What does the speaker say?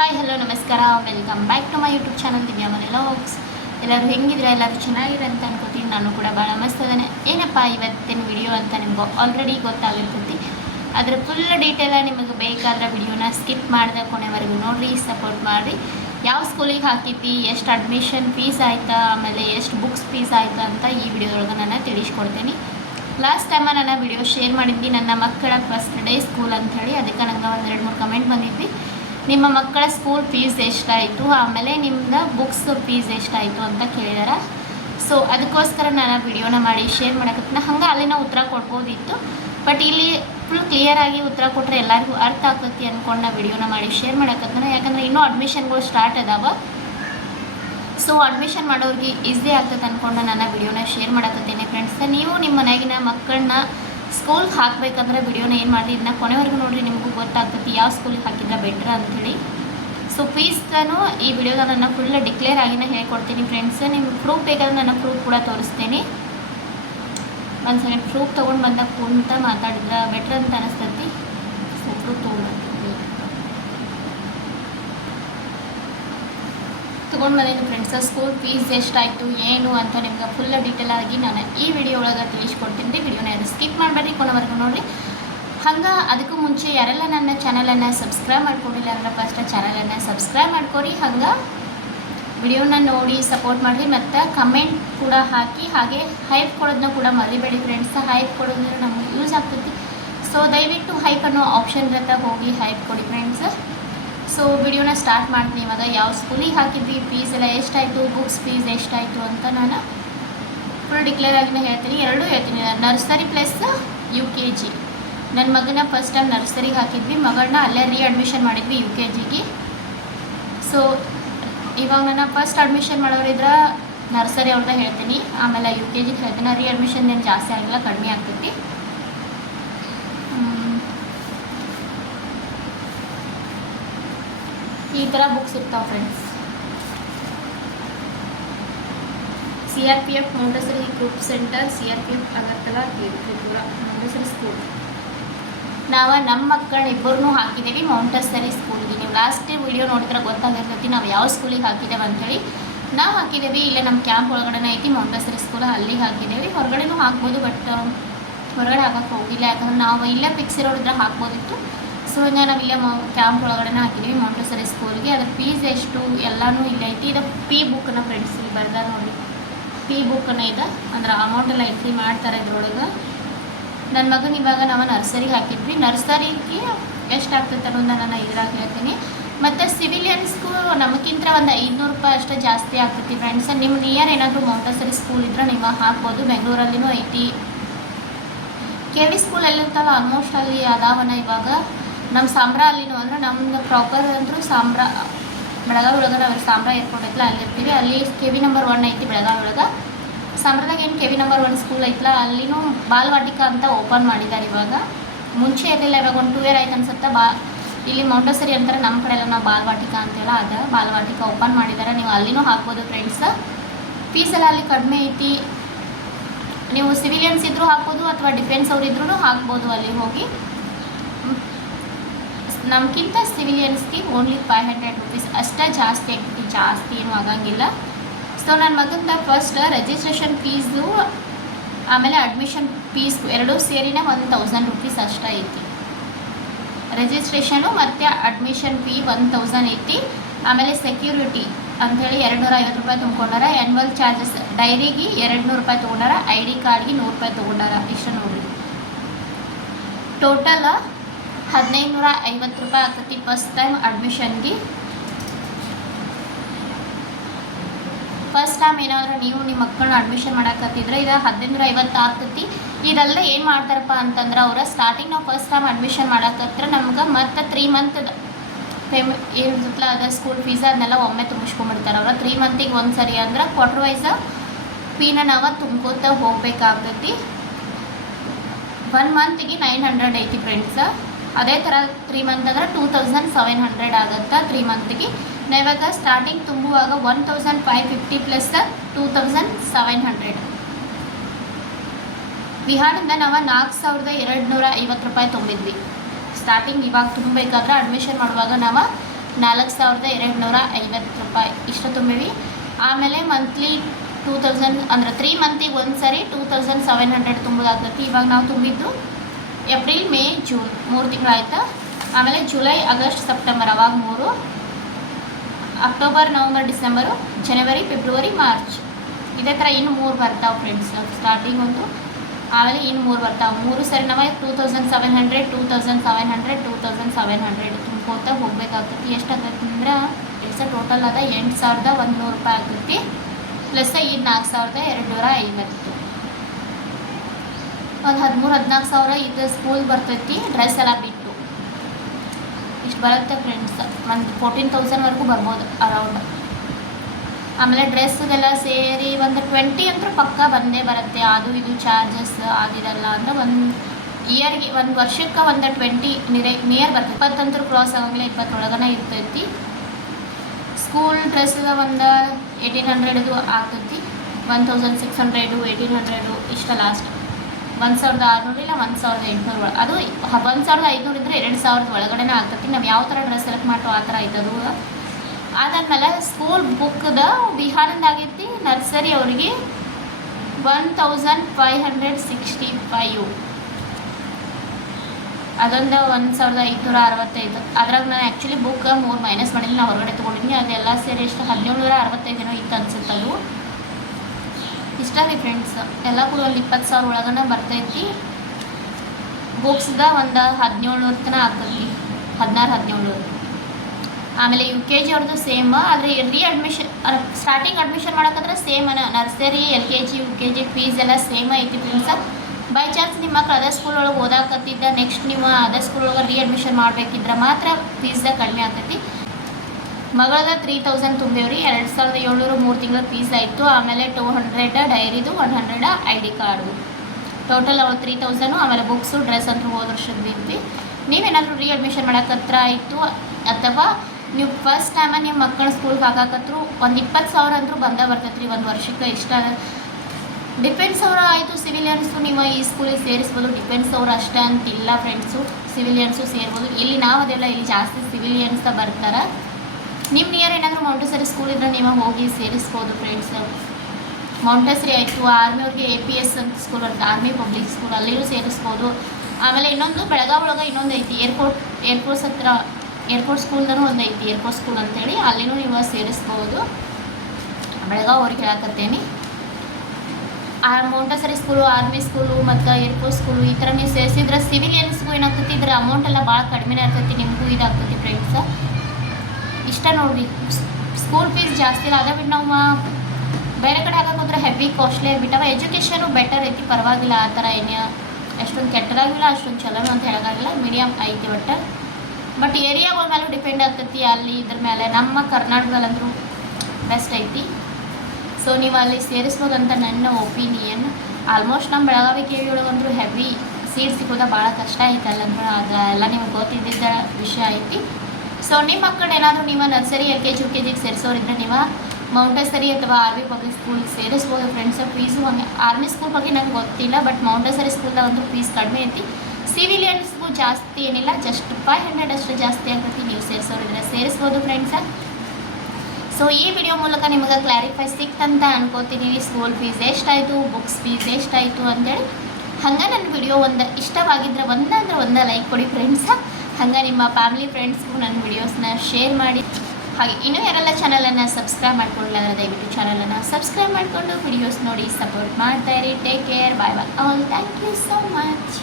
Hi hello ನಮಸ್ಕಾರ, welcome back to my YouTube channel Divya ಮನೆ vlogs. ಎಲ್ಲರೂ ಹೆಂಗಿದ್ರೆ ಎಲ್ಲರೂ ಚೆನ್ನಾಗಿದೆ ಅಂತ ಅನ್ಕೋತೀನಿ. ನಾನು ಕೂಡ ಭಾಳ ಮಸ್ತ್ ಅದಾನೆ. ಏನಪ್ಪ ಇವತ್ತಿನ ವಿಡಿಯೋ ಅಂತ ನಿಮ್ಗೆ ಆಲ್ರೆಡಿ ಗೊತ್ತಾಗಿರ್ತೈತಿ. ಅದರ ಫುಲ್ ಡೀಟೇಲಾಗಿ ನಿಮಗೆ ಬೇಕಾದ್ರೆ ವಿಡಿಯೋನ ಸ್ಕಿಪ್ ಮಾಡಿದೆ ಕೊನೆವರೆಗೂ ನೋಡಿರಿ, ಸಪೋರ್ಟ್ ಮಾಡಿರಿ. ಯಾವ ಸ್ಕೂಲಿಗೆ ಹಾಕಿದ್ವಿ, ಎಷ್ಟು ಅಡ್ಮಿಷನ್ ಫೀಸ್ ಆಯಿತಾ, ಆಮೇಲೆ ಎಷ್ಟು ಬುಕ್ಸ್ ಫೀಸ್ ಆಯಿತಾ ಅಂತ ಈ ವಿಡಿಯೋದೊಳಗೆ ನಾನು ತಿಳಿಸ್ಕೊಡ್ತೀನಿ. ಲಾಸ್ಟ್ ಟೈಮ ನಾನು ವಿಡಿಯೋ ಶೇರ್ ಮಾಡಿದ್ವಿ ನನ್ನ ಮಕ್ಕಳ ಫಸ್ಟ್ ಡೇ ಸ್ಕೂಲ್ ಅಂಥೇಳಿ. ಅದಕ್ಕೆ ನನಗೆ ಒಂದು 2-3 ಕಮೆಂಟ್ ಬಂದಿದ್ವಿ. ನಿಮ್ಮ ಮಕ್ಕಳ ಸ್ಕೂಲ್ ಫೀಸ್ ಎಷ್ಟಾಯಿತು, ಆಮೇಲೆ ನಿಮ್ಮದು ಬುಕ್ಸ್ ಫೀಸ್ ಎಷ್ಟಾಯಿತು ಅಂತ ಕೇಳಿದಾರೆ. ಸೊ ಅದಕ್ಕೋಸ್ಕರ ನಾನು ವಿಡಿಯೋನ ಮಾಡಿ ಶೇರ್ ಮಾಡೋಕತ್ತೀನಿ. ಹಂಗೆ ಅಲ್ಲಿನ ಉತ್ತರ ಕೊಡ್ಬೋದಿತ್ತು, ಬಟ್ ಇಲ್ಲಿ ಫುಲ್ ಕ್ಲಿಯರಾಗಿ ಉತ್ತರ ಕೊಟ್ಟರೆ ಎಲ್ಲರಿಗೂ ಅರ್ಥ ಆಗ್ತೈತಿ ಅಂದ್ಕೊಂಡು ನಾನು ವಿಡಿಯೋನ ಮಾಡಿ ಶೇರ್ ಮಾಡೋಕತ್ತೀನಿ. ಯಾಕಂದರೆ ಇನ್ನೂ ಅಡ್ಮಿಷನ್ಗಳು ಸ್ಟಾರ್ಟ್ ಅದಾವೆ. ಸೊ ಅಡ್ಮಿಷನ್ ಮಾಡೋರಿಗೆ ಈಸಿ ಆಗ್ತದೆ ಅಂದ್ಕೊಂಡು ನಾನು ವಿಡಿಯೋನ ಶೇರ್ ಮಾಡೋಕತ್ತೀನಿ ಫ್ರೆಂಡ್ಸ್. ನೀವು ನಿಮ್ಮ ಮನೆಯಾಗಿನ ಮಕ್ಕಳನ್ನ ಸ್ಕೂಲ್ಗೆ ಹಾಕಬೇಕಂದ್ರೆ ವಿಡಿಯೋನ ಏನು ಮಾಡಿ ಇದನ್ನ ಕೊನೆವರೆಗೂ ನೋಡಿರಿ, ನಿಮಗೂ ಗೊತ್ತಾಗ್ತೈತಿ ಯಾವ ಸ್ಕೂಲಿಗೆ ಹಾಕಿದ್ರೆ ಬೆಟ್ರ್ ಅಂಥೇಳಿ. ಸೊ ಫೀಸ್ನು ಈ ವಿಡಿಯೋದ ನಾನು ಫುಲ್ ಡಿಕ್ಲೇರ್ ಆಗಿನ ಹೇಳ್ಕೊಡ್ತೀನಿ ಫ್ರೆಂಡ್ಸ್. ನಿಮ್ಗೆ ಪ್ರೂಫ್ ಬೇಕಾದ್ರೆ ನಾನು ಪ್ರೂಫ್ ಕೂಡ ತೋರಿಸ್ತೀನಿ. ಒಂದು ಸೆಕೆಂಡ್, ಪ್ರೂಫ್ ತೊಗೊಂಡು ಬಂದಾಗ ಕುಂತ ಮಾತಾಡಿದ್ರೆ ಬೆಟ್ರ್ ಅಂತ ಅನಿಸ್ತೈತಿ. ಸೊ ಪ್ರೂಫ್ ತೊಗೊಂಡು ಬಂದೇನು ಫ್ರೆಂಡ್ಸ್. ಸ್ಕೂಲ್ ಫೀಸ್ ಎಷ್ಟಾಯಿತು ಏನು ಅಂತ ನಿಮ್ಗೆ ಫುಲ್ ಡೀಟೇಲ್ ಆಗಿ ನಾನು ಈ ವಿಡಿಯೋ ಒಳಗೆ ತಿಳಿಸ್ಕೊಡ್ತೀನಿ. ವಿಡಿಯೋನ ಯಾರು ಸ್ಕಿಪ್ ಮಾಡಬೇಡಿ, ಕೊನೆವರೆಗೂ ನೋಡಿರಿ. ಹಂಗೆ ಅದಕ್ಕೂ ಮುಂಚೆ ಯಾರೆಲ್ಲ ನನ್ನ ಚಾನಲನ್ನು ಸಬ್ಸ್ಕ್ರೈಬ್ ಮಾಡ್ಕೊಂಡಿಲ್ಲ ಅಂದ್ರೆ ಫಸ್ಟ್ ಚಾನಲನ್ನು ಸಬ್ಸ್ಕ್ರೈಬ್ ಮಾಡ್ಕೊರಿ. ಹಂಗೆ ವಿಡಿಯೋನ ನೋಡಿ ಸಪೋರ್ಟ್ ಮಾಡಿರಿ, ಮತ್ತು ಕಮೆಂಟ್ ಕೂಡ ಹಾಕಿ. ಹಾಗೆ ಹೈಪ್ ಕೊಡೋದನ್ನ ಕೂಡ ಮರಿಬೇಡಿ ಫ್ರೆಂಡ್ಸ್. ಹೈಪ್ ಕೊಡೋದ್ರೆ ನಮಗೆ ಯೂಸ್ ಆಗ್ತೈತಿ. ಸೊ ದಯವಿಟ್ಟು ಹೈಪ್ ಅನ್ನೋ ಆಪ್ಷನ್ ಇರುತ್ತೆ, ಹೋಗಿ ಹೈಪ್ ಕೊಡಿ ಫ್ರೆಂಡ್ಸ್. ಸೊ ವಿಡಿಯೋನ ಸ್ಟಾರ್ಟ್ ಮಾಡ್ತೀನಿ. ಇವಾಗ ಯಾವ ಸ್ಕೂಲಿಗೆ ಹಾಕಿದ್ವಿ, ಫೀಸ್ ಎಲ್ಲ ಎಷ್ಟಾಯಿತು, ಬುಕ್ಸ್ ಫೀಸ್ ಎಷ್ಟಾಯಿತು ಅಂತ ನಾನು ಫುಲ್ ಡಿಕ್ಲೇರ್ ಆಗಿನ ಹೇಳ್ತೀನಿ. ಎರಡೂ ಹೇಳ್ತೀನಿ. Nursery plus UKG. ನನ್ನ ಮಗನ ಫಸ್ಟ್ ಟೈಮ್ ನರ್ಸರಿಗೆ ಹಾಕಿದ್ವಿ, ಮಗಳನ್ನ ಅಲ್ಲೇ ಅಡ್ಮಿಷನ್ ಮಾಡಿದ್ವಿ UKGಗೆ. ಸೊ ಇವಾಗ ನಾನು ಫಸ್ಟ್ ಅಡ್ಮಿಷನ್ ಮಾಡೋರಿದ್ರೆ ನರ್ಸರಿ ಅವ್ರದ್ದು ಹೇಳ್ತೀನಿ, ಆಮೇಲೆ UKGಗೆ ಹೇಳ್ತೀನಿ. ಅಡ್ಮಿಷನ್ ಏನು ಜಾಸ್ತಿ ಆಗಿಲ್ಲ, ಕಡಿಮೆ ಆಗ್ತೈತಿ. ಈ ಥರ ಬುಕ್ಸ್ ಇರ್ತಾವೆ friends. CRPF Montessori group centre, CRPF Agartala, Tripura Montessori school. ನಾವು ನಮ್ಮ ಮಕ್ಕಳನ್ನ ಇಬ್ಬರನ್ನೂ ಹಾಕಿದ್ದೀವಿ ಮೌಂಟೆಸರಿ ಸ್ಕೂಲ್ಗೆ. ನೀವು ಲಾಸ್ಟ್ ವಿಡಿಯೋ ನೋಡಿದ್ರೆ ಗೊತ್ತಾಗಿರ್ತೈತಿ ನಾವು ಯಾವ ಸ್ಕೂಲಿಗೆ ಹಾಕಿದ್ದೇವೆ ಅಂಥೇಳಿ. ನಾವು ಹಾಕಿದ್ದೇವೆ ಇಲ್ಲೇ ನಮ್ಮ ಕ್ಯಾಂಪ್ ಒಳಗಡೆ ಐತಿ ಮೌಂಟೆಸರಿ ಸ್ಕೂಲ್, ಅಲ್ಲಿಗೆ ಹಾಕಿದ್ದೇವೆ. ಹೊರಗಡೆನೂ ಹಾಕ್ಬೋದು, ಬಟ್ ಹೊರಗಡೆ ಹಾಕೋಕ್ಕೆ ಹೋಗಿಲ್ಲ, ಯಾಕಂದ್ರೆ ನಾವು ಇಲ್ಲೇ ಫಿಕ್ಸ್ ಇರೋರಿದ್ರೆ ಹಾಕ್ಬೋದಿತ್ತು. ಸೊ ಹಿಂಗೆ ನಾವು ಇಲ್ಲೇ ಕ್ಯಾಂಪ್ ಒಳಗಡೆ ಹಾಕಿದ್ದೀವಿ ಮೌಂಟೆಸರಿ ಸ್ಕೂಲ್ಗೆ. ಅದ್ರ ಫೀಸ್ ಎಷ್ಟು ಎಲ್ಲನೂ ಇಲ್ಲ ಐತಿ. ಇದು P ಬುಕ್ಕನ್ನ ಫ್ರೆಂಡ್ಸ್ ಇಲ್ಲಿ ಬರ್ದಾರ ನೋಡಿ, P ಬುಕ್ಕನ್ನ ಇದೆ. ಅಂದ್ರೆ ಅಮೌಂಟ್ ಎಲ್ಲ ಎಂಟ್ರಿ ಮಾಡ್ತಾರೆ ಇದ್ರೊಳಗೆ. ನನ್ನ ಮಗನ ಇವಾಗ ನಾವು ನರ್ಸರಿಗೆ ಹಾಕಿದ್ವಿ. ನರ್ಸರಿಗೆ ಎಷ್ಟು ಆಗ್ತೈತೆ ಅನ್ನೋದನ್ನ ನಾನು ಇದ್ರಾಗ ಹೇಳ್ತೀನಿ. ಮತ್ತು ಸಿವಿಲಿಯನ್ಸ್ಗೂ ನಮಗಿಂತ ಒಂದು 500 ರೂಪಾಯಿ ಅಷ್ಟು ಜಾಸ್ತಿ ಆಗ್ತೈತಿ ಫ್ರೆಂಡ್ಸ್. ನಿಮ್ಮ ನಿಯರ್ ಏನಾದರೂ ಮೌಂಟೆಸರಿ ಸ್ಕೂಲ್ ಇದ್ರೆ ನೀವು ಹಾಕ್ಬೋದು. ಬೆಂಗಳೂರಲ್ಲಿನೂ ಐತಿ, KV ಸ್ಕೂಲ್ ಎಲ್ಲಿರ್ತಲ್ಲ ಆಲ್ಮೋಸ್ಟ್ ಅಲ್ಲಿ ಅದಾವನ. ಇವಾಗ ನಮ್ಮ ಸಾಂಬ್ರಾ ಅಲ್ಲಿನೂ ಅಂದ್ರೆ ನಮ್ಮದು ಪ್ರಾಪರ್ ಅಂದರೂ ಸಾಂಬ್ರಾ ಬೆಳಗಾವಿ ಒಳಗೆ. ನಾವು ಸಾಂಬ್ರಾ ಏರ್ಪೋರ್ಟ್ ಐತಲ್ಲ ಅಲ್ಲಿರ್ತೀವಿ. ಅಲ್ಲಿ KV ನಂಬರ್ 1 ಐತಿ ಬೆಳಗಾವಿ ಒಳಗೆ. ಸಾಂಬ್ರಾದಾಗ ಏನು KV ನಂಬರ್ 1 ಸ್ಕೂಲ್ ಐತಲ್ಲ, ಅಲ್ಲಿನೂ ಬಾಲವಾಟಿಕಾ ಅಂತ ಓಪನ್ ಮಾಡಿದ್ದಾರೆ ಇವಾಗ. ಮುಂಚೆ ಇರಲಿಲ್ಲ, ಇವಾಗ ಒಂದು 2 ಇಯರ್ ಆಯ್ತು ಅನ್ಸುತ್ತೆ. ಇಲ್ಲಿ ಮೌಂಟೆಸರಿ ಅಂತಾರೆ, ನಮ್ಮ ಕಡೆ ಎಲ್ಲ ನಾವು ಬಾಲವಾಟಿಕಾ ಅಂತೆಲ್ಲ ಅದ. ಬಾಲವಾಟಿಕಾ ಓಪನ್ ಮಾಡಿದ್ದಾರೆ, ನೀವು ಅಲ್ಲಿನೂ ಹಾಕ್ಬೋದು ಫ್ರೆಂಡ್ಸ್. ಫೀಸ್ ಎಲ್ಲ ಅಲ್ಲಿ ಕಡಿಮೆ ಐತಿ. ನೀವು ಸಿವಿಲಿಯನ್ಸ್ ಇದ್ರೂ ಹಾಕ್ಬೋದು, ಅಥವಾ ಡಿಫೆನ್ಸ್ ಅವ್ರು ಇದ್ರೂ ಹಾಕ್ಬೋದು ಅಲ್ಲಿ ಹೋಗಿ. ನಮಗಿಂತ ಸಿವಿಲಿಯನ್ಸ್ಗೆ ಓನ್ಲಿ 500 ರೂಪೀಸ್ ಅಷ್ಟೇ ಜಾಸ್ತಿ ಆಗ್ತೈತಿ, ಜಾಸ್ತಿ ಏನೂ ಆಗಂಗಿಲ್ಲ. ಸೊ ನನ್ನ ಮಗಂದ ಫಸ್ಟ್ ರಿಜಿಸ್ಟ್ರೇಷನ್ ಫೀಸು ಆಮೇಲೆ ಅಡ್ಮಿಷನ್ ಫೀಸ್ ಎರಡೂ ಸೇರಿನೇ 1000 ರೂಪೀಸ್ ಅಷ್ಟೇ ಐತಿ. ರಿಜಿಸ್ಟ್ರೇಷನು ಮತ್ತು ಅಡ್ಮಿಷನ್ ಫೀ 1000 ಐತಿ. ಆಮೇಲೆ ಸೆಕ್ಯೂರಿಟಿ ಅಂಥೇಳಿ 250 ರೂಪಾಯಿ ತುಂಬ್ಕೊಂಡಾರ. ಆ್ಯನ್ಯುವಲ್ ಚಾರ್ಜಸ್ ಡೈರಿಗೆ 200 ರೂಪಾಯಿ ತೊಗೊಂಡಾರ. ID ಕಾರ್ಡ್ಗೆ 100 ರೂಪಾಯಿ ತೊಗೊಂಡಾರ. ಇಷ್ಟು ನೋಡಿರಿ, ಟೋಟಲ್ 1550 ರೂಪಾಯಿ ಆಗ್ತೈತಿ ಫಸ್ಟ್ ಟೈಮ್ ಅಡ್ಮಿಷನ್ಗೆ. ಫಸ್ಟ್ ಟೈಮ್ ಏನಾದರೂ ನೀವು ನಿಮ್ಮ ಮಕ್ಕಳನ್ನ ಅಡ್ಮಿಷನ್ ಮಾಡಕತ್ತಿದ್ರೆ ಇದು 1550 ಆಗ್ತೈತಿ. ಇದೆಲ್ಲ ಏನು ಮಾಡ್ತಾರಪ್ಪ ಅಂತಂದ್ರೆ ಅವ್ರು ಸ್ಟಾರ್ಟಿಂಗ್ ನಾವು ಫಸ್ಟ್ ಟೈಮ್ ಅಡ್ಮಿಷನ್ ಮಾಡಕತ್ರ ನಮ್ಗೆ ಮತ್ತು 3 ಮಂತ್ ಪೇಮೆಂಟ್ ಏನಿರ್ತಲ್ಲ ಅದ ಸ್ಕೂಲ್ ಫೀಸ್ ಅದನ್ನೆಲ್ಲ ಒಮ್ಮೆ ತುಂಬಿಸ್ಕೊಂಡ್ಬಿಡ್ತಾರೆ ಅವ್ರು. 3 ಮಂತಿಗೆ ಒಂದು ಸರಿ ಅಂದ್ರೆ ಕ್ವಾರ್ಟರ್ ವೈಸ ಫೀನ ನಾವು ತುಂಬ್ಕೋತ ಹೋಗ್ಬೇಕಾಗ್ತೈತಿ. 1 ಮಂತಿಗೆ 900 ಐತಿ ಫ್ರೆಂಡ್ಸ್. ಅದೇ ಥರ 3 ಮಂತ್ ಅಂದ್ರೆ 2700 ಆಗುತ್ತೆ 3 ಮಂತಿಗೆ. ನಾವು ಇವಾಗ ಸ್ಟಾರ್ಟಿಂಗ್ ತುಂಬುವಾಗ 1550 ಪ್ಲಸ್ 2700. ಬಿಹಾರಿಂದ ನಾವು 4250 ರೂಪಾಯಿ ತುಂಬಿದ್ವಿ ಸ್ಟಾರ್ಟಿಂಗ್. ಇವಾಗ ತುಂಬಬೇಕಾದ್ರೆ ಅಡ್ಮಿಷನ್ ಮಾಡುವಾಗ ನಾವು 4250 ರೂಪಾಯಿ ಇಷ್ಟು ತುಂಬಿವಿ. ಆಮೇಲೆ ಮಂತ್ಲಿ 2000 ಅಂದ್ರೆ 3 ಮಂತಿಗೆ ಒಂದು ಸರಿ 2700 ತುಂಬೋದಾಗ್ತೈತಿ. ಇವಾಗ ನಾವು ತುಂಬಿದ್ದು ಏಪ್ರಿಲ್, ಮೇ, ಜೂನ್ 3 ತಿಂಗಳಾಯ್ತು. ಆಮೇಲೆ ಜುಲೈ, ಆಗಸ್ಟ್, ಸೆಪ್ಟೆಂಬರ್ ಅವಾಗ 3, ಅಕ್ಟೋಬರ್, ನವಂಬರ್, ಡಿಸೆಂಬರು, ಜನವರಿ, ಫೆಬ್ರವರಿ, ಮಾರ್ಚ್ ಇದೇ ಥರ ಇನ್ನು 3 ಬರ್ತಾವೆ ಫ್ರೆಂಡ್ಸ್. ಸ್ಟಾರ್ಟಿಂಗ್ ಒಂದು, ಆಮೇಲೆ ಇನ್ನು 3 ಬರ್ತಾವೆ. 3 ಸರಿ ನಾವು 2700 ತುಂಬ್ಕೋತಾ ಹೋಗ್ಬೇಕಾಗ್ತೈತಿ. ಎಷ್ಟಾಗ್ತೈತಿ ಅಂದ್ರೆ ಟೋಟಲ್ ಅದ 8100 ರೂಪಾಯಿ ಆಗ್ತೈತಿ. ಪ್ಲಸ್ ಈ 4250 ಒಂದು 13-14 ಸಾವಿರ ಇದು ಸ್ಕೂಲ್ ಬರ್ತೈತಿ. ಡ್ರೆಸ್ ಎಲ್ಲ ಬಿಟ್ಟು ಇಷ್ಟು ಬರುತ್ತೆ ಫ್ರೆಂಡ್ಸ್. ಒಂದು 14,000ವರೆಗೂ ಬರ್ಬೋದು ಅರೌಂಡ್. ಆಮೇಲೆ ಡ್ರೆಸ್ಗೆಲ್ಲ ಸೇರಿ ಒಂದು 20 ಅಂತೂ ಪಕ್ಕ ಬಂದೇ ಬರುತ್ತೆ. ಅದು ಇದು ಚಾರ್ಜಸ್ ಆಗಿರಲ್ಲ ಅಂದರೆ ಒಂದು ಇಯರ್ಗೆ, ಒಂದು ವರ್ಷಕ್ಕೆ ಒಂದು 20 ನಿಯರ್ ಬರ್ತದೆ. 20 ಅಂತೂ ಕ್ರಾಸ್ ಆಗೋಂಗಿಲ್ಲ, 20 ಒಳಗನೆ ಇರ್ತೈತಿ. ಸ್ಕೂಲ್ ಡ್ರೆಸ್ಗೆ ಒಂದು 1800 ಆಗ್ತೈತಿ. 1600, 1800 ಇಷ್ಟ ಲಾಸ್ಟ್. 1600 ಇಲ್ಲ 1800 ಅದು 1500 ಇದ್ದರೆ 2000 ಒಳಗಡೆ ಆಗ್ತೈತಿ. ನಾವು ಯಾವ ಥರ ಡ್ರೆಸ್ ಸೆಲೆಕ್ಟ್ ಮಾಡ್ತೋ ಆ ಥರ ಐತದು. ಅದಾದ್ಮೇಲೆ ಸ್ಕೂಲ್ ಬುಕ್ದ ಬಿಹಾರಿಂದ ಆಗೈತಿ. ನರ್ಸರಿ ಅವರಿಗೆ 1565. ಅದೊಂದು 1565. ಅದ್ರಾಗ ನಾನು ಆ್ಯಕ್ಚುಲಿ ಬುಕ್ 3 ಮೈನಸ್ ಮಾಡಿಲ್ಲ, ನಾನು ಹೊರಗಡೆ ತೊಗೊಂಡಿನಿ. ಅದೆಲ್ಲ ಸೇರಿ ಎಷ್ಟು 1765 ಇತ್ತು ಅನ್ಸುತ್ತೆ. ಅದು ಇಷ್ಟ ರೀ ಫ್ರೆಂಡ್ಸ್. ಎಲ್ಲ ಕೂಡ ಒಂದು 20,000 ಒಳಗಡೆ ಬರ್ತೈತಿ. ಬುಕ್ಸ್ದ ಒಂದು 1700 ತನಕ ಆಗ್ತೈತಿ, 16-1700. ಆಮೇಲೆ UKG ಅವ್ರದ್ದು ಸೇಮ್. ಆದರೆ ಸ್ಟಾರ್ಟಿಂಗ್ ಅಡ್ಮಿಷನ್ ಮಾಡೋಕ್ಕಾದ್ರೆ same nursery, LKG, UKG fees ಎಲ್ಲ ಸೇಮ್ ಐತಿ ಫ್ರೆಂಡ್ಸ. ಬೈ ಚಾನ್ಸ್ ನಿಮ್ಮ ಮಕ್ಕಳು ಅದೇ ಸ್ಕೂಲ್ ಒಳಗೆ ಓದಾಕತ್ತಿದ್ದ ನೆಕ್ಸ್ಟ್ ನೀವು ಅದೇ ಸ್ಕೂಲ್ ಒಳಗೆ ಅಡ್ಮಿಷನ್ ಮಾಡಬೇಕಿದ್ರೆ ಮಾತ್ರ ಫೀಸ್ದಾಗ ಕಡಿಮೆ ಆಗ್ತೈತಿ. ಮಗಳದ 3000 ತುಂಬೇವ್ರಿ. 2700 3 ತಿಂಗಳ ಫೀಸ್ ಆಯಿತು. ಆಮೇಲೆ 200 ಡೈರಿದು, 100 ID ಕಾರ್ಡು. ಟೋಟಲ್ ಅವಳು 3000. ಆಮೇಲೆ ಬುಕ್ಸು, ಡ್ರೆಸ್ ಅಂತ ಹೋದ ವರ್ಷದ್ದು ಇದ್ವಿ. ನೀವೇನಾದರೂ ಅಡ್ಮಿಷನ್ ಮಾಡೋಕ್ಕತ್ರ ಆಯಿತು ಅಥವಾ ನೀವು ಫಸ್ಟ್ ಟೈಮ ನಿಮ್ಮ ಮಕ್ಕಳ ಸ್ಕೂಲ್ಗೆ ಹಾಕಾಕತ್ರು ಒಂದು 20,000 ಅಂತೂ ಬಂದೇ ಬರ್ತೈತೆ ರೀ ಒಂದು ವರ್ಷಕ್ಕೆ. ಇಷ್ಟ ಡಿಪೆಂಡ್ಸ್ ಅವರು ಆಯಿತು. ಸಿವಿಲಿಯನ್ಸು ನಿಮ್ಮ ಈ ಸ್ಕೂಲಿಗೆ ಸೇರಿಸ್ಬೋದು. ಡಿಪೆಂಡ್ಸ್ ಅವರು ಅಷ್ಟೇ ಅಂತಿಲ್ಲ ಫ್ರೆಂಡ್ಸು, ಸಿವಿಲಿಯನ್ಸು ಸೇರ್ಬೋದು. ಇಲ್ಲಿ ನಾವು ಅದೆಲ್ಲ ಇಲ್ಲಿ ಜಾಸ್ತಿ ಸಿವಿಲಿಯನ್ಸ ಬರ್ತಾರೆ. ನಿಮ್ಮ ನಿಯರ್ ಏನಾದರೂ ಮಾಂಟೆಸರಿ ಸ್ಕೂಲ್ ಇದ್ದರೆ ನೀವು ಹೋಗಿ ಸೇರಿಸ್ಬೋದು ಫ್ರೆಂಡ್ಸ್. ಮಾಂಟೆಸರಿ ಆಯಿತು, ಆರ್ಮಿಯವ್ರಿಗೆ APS ಅಂತ ಸ್ಕೂಲ್ ಬರುತ್ತೆ, ಆರ್ಮಿ ಪಬ್ಲಿಕ್ ಸ್ಕೂಲ್, ಅಲ್ಲಿಯೂ ಸೇರಿಸ್ಬೋದು. ಆಮೇಲೆ ಇನ್ನೊಂದು ಬೆಳಗಾವಿ ಒಳಗೆ ಇನ್ನೊಂದು ಐತಿ, ಏರ್ಫೋರ್ಸ್ ಹತ್ರ ಏರ್ಪೋರ್ಟ್ ಸ್ಕೂಲ್ದೂ ಒಂದು ಐತಿ, ಏರ್ಪೋರ್ಟ್ ಸ್ಕೂಲ್ ಅಂತೇಳಿ. ಅಲ್ಲಿನೂ ನೀವು ಸೇರಿಸ್ಬೋದು. ಬೆಳಗಾವಿ ಅವ್ರಿಗೆ ಹೇಳಕತ್ತೇನೆ. ಆ ಮಾಂಟೆಸರಿ ಸ್ಕೂಲು, ಆರ್ಮಿ ಸ್ಕೂಲು ಮತ್ತು ಏರ್ಪೋರ್ಟ್ ಸ್ಕೂಲು ಈ ಥರ ನೀವು ಸೇರಿಸಿದ್ರೆ ಸಿವಿಲಿಯನ್ಸ್ಗೂ ಏನಾಗ್ತೈತಿ, ಇದ್ರ ಅಮೌಂಟ್ ಎಲ್ಲ ಭಾಳ ಕಡಿಮೆನೇ ಆಗ್ತೈತಿ, ನಿಮಗೂ ಇದಾಗ್ತೈತಿ ಫ್ರೆಂಡ್ಸ. ಇಷ್ಟ ನೋಡಿರಿ, ಸ್ಕೂಲ್ ಫೀಸ್ ಜಾಸ್ತಿ ಇಲ್ಲ. ಅದೇ ಬಿಟ್ಟು ನಾವು ಬೇರೆ ಕಡೆ ಹಾಕೋದ್ರೆ ಹೆವಿ ಕಾಸ್ಟ್ಲಿ ಆಗಿಬಿಟ್ಟವ. ಎಜುಕೇಷನು ಬೆಟರ್ ಐತಿ, ಪರವಾಗಿಲ್ಲ. ಆ ಥರ ಏನು ಎಷ್ಟೊಂದು ಕೆಟ್ಟದಾಗಿಲ್ಲ, ಅಷ್ಟೊಂದು ಚಲೋ ಅಂತ ಹೇಳೋಕ್ಕಾಗಿಲ್ಲ, ಮೀಡಿಯಮ್ ಐತಿ. ಬಟ್ ಏರಿಯಾಗಳ ಮೇಲೂ ಡಿಪೆಂಡ್ ಆಗ್ತೈತಿ. ಅಲ್ಲಿ ಇದ್ರ ಮೇಲೆ ನಮ್ಮ ಕರ್ನಾಟಕದಲ್ಲಂದ್ರೂ ಬೆಸ್ಟ್ ಐತಿ. ಸೊ ನೀವು ಅಲ್ಲಿ ಸೇರಿಸ್ಬೋದು ಅಂತ ನನ್ನ ಒಪಿನಿಯನ್. ಆಲ್ಮೋಸ್ಟ್ ನಮ್ಮ ಬೆಳಗಾವಿ KV ಒಳಗಂದ್ರೂ ಹೆವಿ ಸೀಟ್ ಸಿಗೋದ ಭಾಳ ಕಷ್ಟ ಐತಲ್ಲ, ಅದೆಲ್ಲ ನಿಮ್ಗೆ ಗೊತ್ತಿದ್ದ ವಿಷಯ ಐತಿ. ಸೊ ನಿಮ್ಮ ಮಕ್ಕಳು ಏನಾದರೂ ನೀವು ನರ್ಸರಿ, LKG, UKGಗೆ ಸೇರಿಸೋರಿದ್ರೆ ನೀವು ಮಾಂಟೆಸರಿ ಅಥವಾ ಆರ್ಮಿ ಪಬ್ಲಿಕ್ ಸ್ಕೂಲ್ ಸೇರಿಸ್ಬೋದು ಫ್ರೆಂಡ್ಸ್. ಫೀಸು ಹಂಗೆ ಆರ್ಮಿ ಸ್ಕೂಲ್ ಬಗ್ಗೆ ನಂಗೆ ಗೊತ್ತಿಲ್ಲ, ಬಟ್ ಮಾಂಟೆಸರಿ ಸ್ಕೂಲ್ದಾಗ ಒಂದು ಫೀಸ್ ಕಡಿಮೆ ಐತಿ. ಸಿವಿಲಿಯನ್ಸ್ಗೂ ಜಾಸ್ತಿ ಏನಿಲ್ಲ, ಜಸ್ಟ್ 500 ಅಷ್ಟು ಜಾಸ್ತಿ ಆಗ್ತೈತಿ. ನೀವು ಸೇರಿಸೋರಿದ್ರೆ ಸೇರಿಸ್ಬೋದು ಫ್ರೆಂಡ್ಸ. ಸೊ ಈ ವಿಡಿಯೋ ಮೂಲಕ ನಿಮಗೆ ಕ್ಲಾರಿಫೈ ಸಿಕ್ತಂತ ಅನ್ಕೋತಿದ್ದೀವಿ. ಸ್ಕೂಲ್ ಫೀಸ್ ಎಷ್ಟಾಯಿತು, ಬುಕ್ಸ್ ಫೀಸ್ ಎಷ್ಟಾಯಿತು ಅಂತೇಳಿ. ಹಂಗೆ ನನ್ನ ವಿಡಿಯೋ ಒಂದು ಇಷ್ಟವಾಗಿದ್ದರೆ ಒಂದು ಲೈಕ್ ಕೊಡಿ ಫ್ರೆಂಡ್ಸ. ಹಂಗೆ ನಿಮ್ಮ ಫ್ಯಾಮಿಲಿ ಫ್ರೆಂಡ್ಸ್ಗೂ ನನ್ನ ವಿಡಿಯೋಸ್ನ ಶೇರ್ ಮಾಡಿ. ಹಾಗೆ ಇನ್ನೂ ಯಾರೆಲ್ಲ ಚಾನಲನ್ನು ಸಬ್ಸ್ಕ್ರೈಬ್ ಮಾಡ್ಕೊಳ್ಳಲ್ಲ ದಯವಿಟ್ಟು ಚಾನಲನ್ನು ಸಬ್ಸ್ಕ್ರೈಬ್ ಮಾಡಿಕೊಂಡು ವಿಡಿಯೋಸ್ ನೋಡಿ ಸಪೋರ್ಟ್ ಮಾಡ್ತಾಯಿರಿ. Take care, bye bye all. Thank you so much.